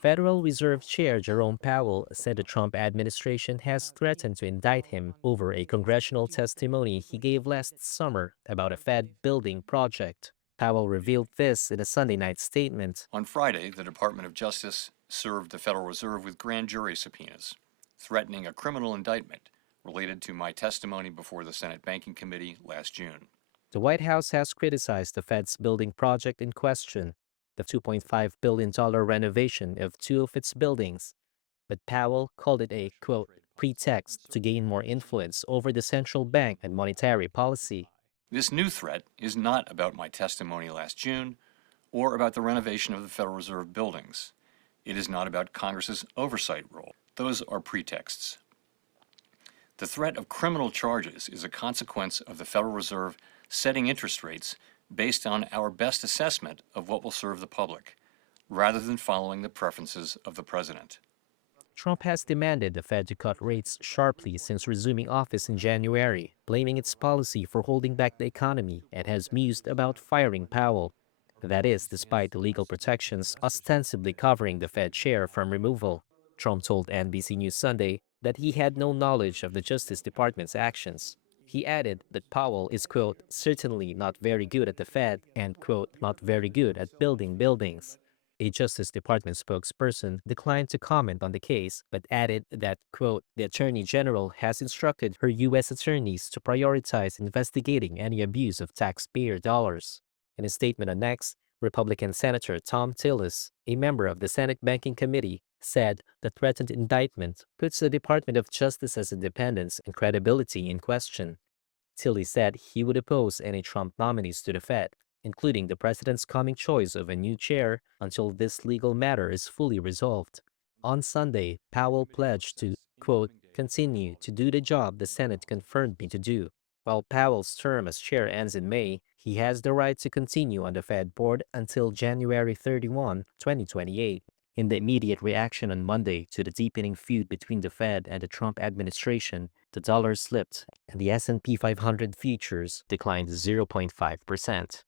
Federal Reserve Chair Jerome Powell said the Trump administration has threatened to indict him over a congressional testimony he gave last summer about a Fed building project. Powell revealed this in a Sunday night statement. On Friday, the Department of Justice served the Federal Reserve with grand jury subpoenas, threatening a criminal indictment related to my testimony before the Senate Banking Committee last June. The White House has criticized the Fed's building project in question, the $2.5 billion renovation of two of its buildings, but Powell called it a, quote, pretext to gain more influence over the central bank and monetary policy. This new threat is not about my testimony last June or about the renovation of the Federal Reserve buildings. It is not about Congress's oversight role. Those are pretexts. The threat of criminal charges is a consequence of the Federal Reserve setting interest rates based on our best assessment of what will serve the public, rather than following the preferences of the president. Trump has demanded the Fed to cut rates sharply since resuming office in January, blaming its policy for holding back the economy, and has mused about firing Powell. That is, despite the legal protections ostensibly covering the Fed chair from removal. Trump told NBC News Sunday that he had no knowledge of the Justice Department's actions. He added that Powell is, quote, certainly not very good at the Fed and, quote, not very good at building buildings. A Justice Department spokesperson declined to comment on the case, but added that, quote, the Attorney General has instructed her U.S. attorneys to prioritize investigating any abuse of taxpayer dollars. In a statement on X, Republican Senator Tom Tillis, a member of the Senate Banking Committee, said the threatened indictment puts the Department of Justice's independence and credibility in question. Tillis said he would oppose any Trump nominees to the Fed, including the president's coming choice of a new chair, until this legal matter is fully resolved. On Sunday, Powell pledged to, quote, continue to do the job the Senate confirmed me to do. While Powell's term as chair ends in May, he has the right to continue on the Fed board until January 31, 2028. In the immediate reaction on Monday to the deepening feud between the Fed and the Trump administration, the dollar slipped and the S&P 500 futures declined 0.5%.